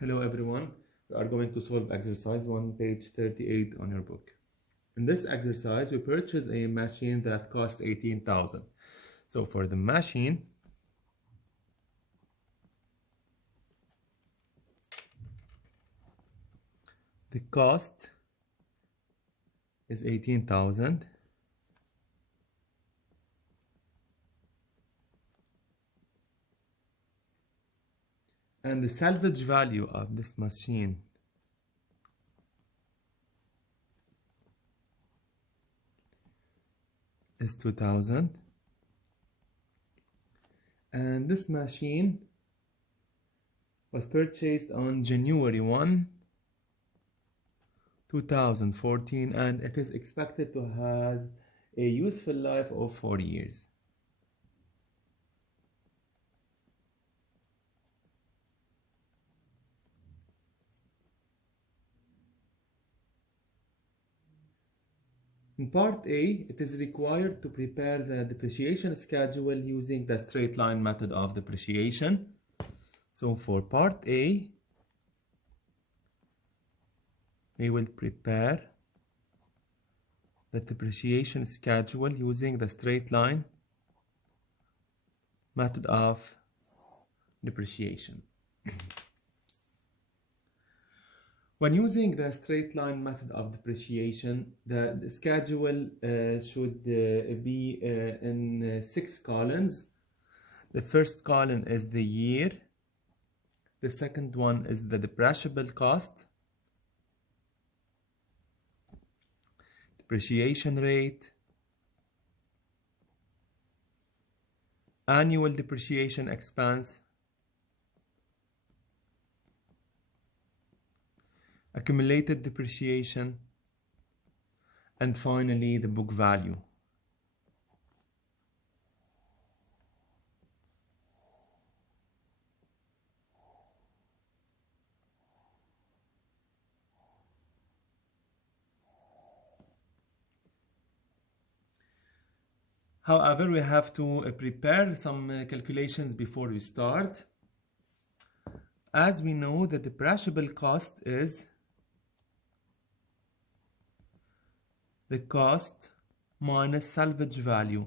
Hello everyone, we are going to solve exercise 1, page 38 on your book. In this exercise, we purchase a machine that cost 18,000. So for the machine, the cost is 18,000. And the salvage value of this machine is 2,000. And this machine was purchased on January 1, 2014, and it is expected to have a useful life of 4 years. In part A, it is required to prepare the depreciation schedule using the straight line method of depreciation. So for part A, we will prepare the depreciation schedule using the straight line method of depreciation. When using the straight line method of depreciation, the schedule should be in 6 columns. The first column is the year. The second one is the depreciable cost, depreciation rate, annual depreciation expense, accumulated depreciation, and finally the book value. However, we have to prepare some calculations before we start. As we know, the depreciable cost is the cost minus salvage value.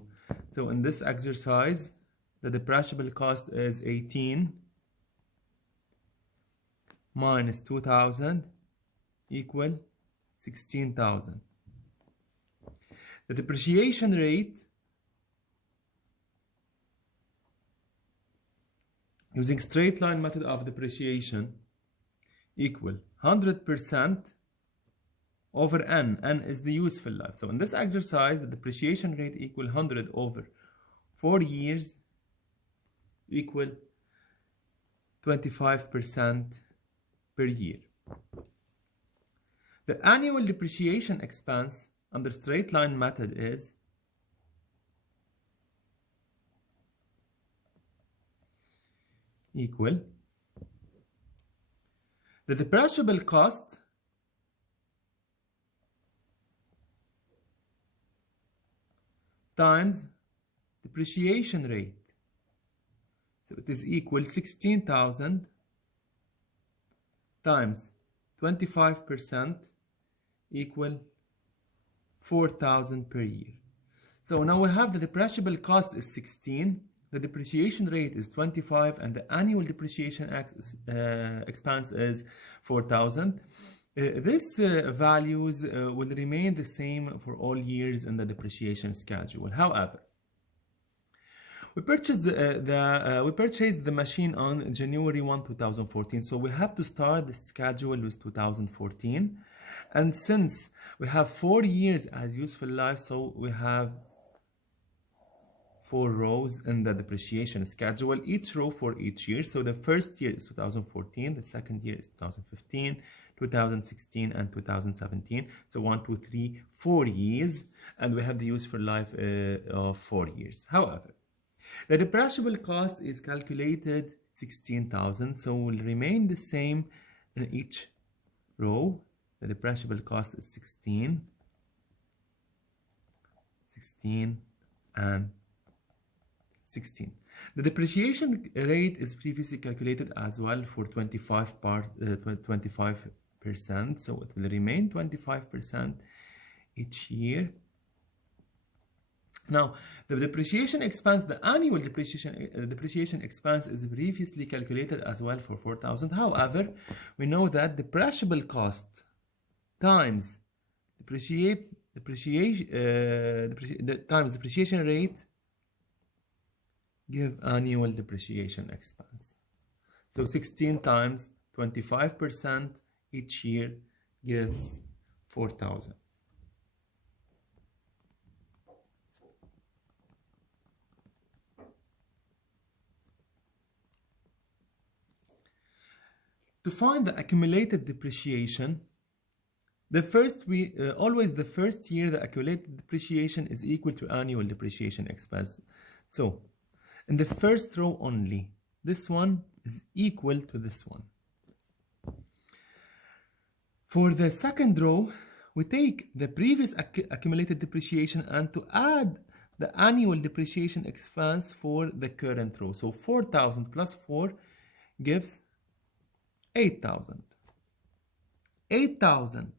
So in this exercise, the depreciable cost is 18 minus 2,000 equal 16,000. The depreciation rate using straight line method of depreciation equal 100% over n. N is the useful life. So in this exercise, the depreciation rate equal 100 over 4 years equal 25% per year. The annual depreciation expense under straight line method is equal the depreciable cost times depreciation rate. So it is equal 16,000 times 25% equal 4,000 per year. So now we have the depreciable cost is 16, the depreciation rate is 25, and the annual depreciation expense is 4,000. These values will remain the same for all years in the depreciation schedule. However, we purchased the machine on January 1, 2014. So we have to start the schedule with 2014. And since we have 4 years as useful life, so we have 4 rows in the depreciation schedule, each row for each year. So the first year is 2014, the second year is 2015, 2016, and 2017. So 1, 2, 3, 4 years, and we have the useful life of 4 years. However, the depreciable cost is calculated 16,000, so will remain the same in each row. The depreciable cost is 16, and 16. The depreciation rate is previously calculated as well for 25%, so it will remain 25% each year. Now, the depreciation expense, the annual depreciation expense is previously calculated as well for 4,000. However, we know that depreciable cost times depreciation rate give annual depreciation expense. So 16 times 25% each year gives 4,000. To find the accumulated depreciation, always the first year the accumulated depreciation is equal to annual depreciation expense. So in the first row only, this one is equal to this one. For the second row, we take the previous accumulated depreciation and to add the annual depreciation expense for the current row. So 4,000 plus 4 gives 8,000. 8,000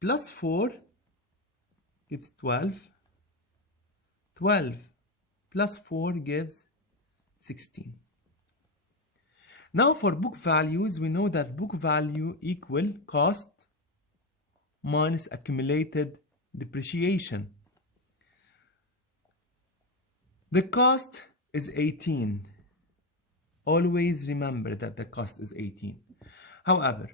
plus 4 gives 12. 12 plus 4 gives 16. Now for book values, we know that book value equal cost minus accumulated depreciation. The cost is 18. Always remember that the cost is 18. However,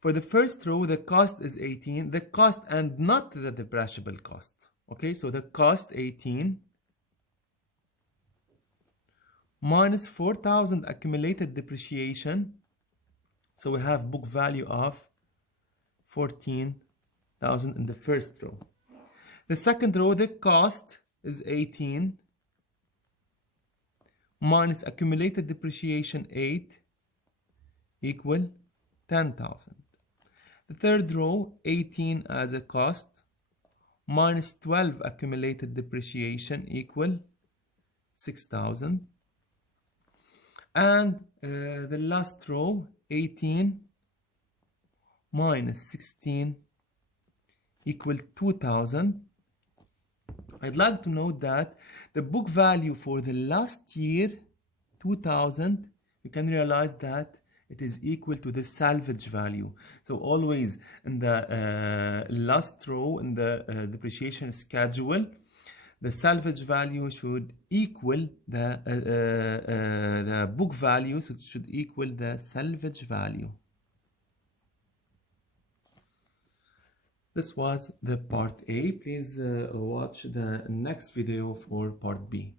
for the first row, the cost is 18, the cost and not the depreciable cost. Okay, so the cost 18 minus 4,000 accumulated depreciation. So we have book value of 14,000 in the first row. The second row, the cost is 18 minus accumulated depreciation 8 equal 10,000. The third row, 18 as a cost minus 12 accumulated depreciation equal 6,000. And the last row, 18 minus 16 equal 2,000. I'd like to note that the book value for the last year, 2,000, you can realize that it is equal to the salvage value. So always in the last row in the depreciation schedule, the salvage value should equal the book value, so it should equal the salvage value. This was the part A. Please watch the next video for part B.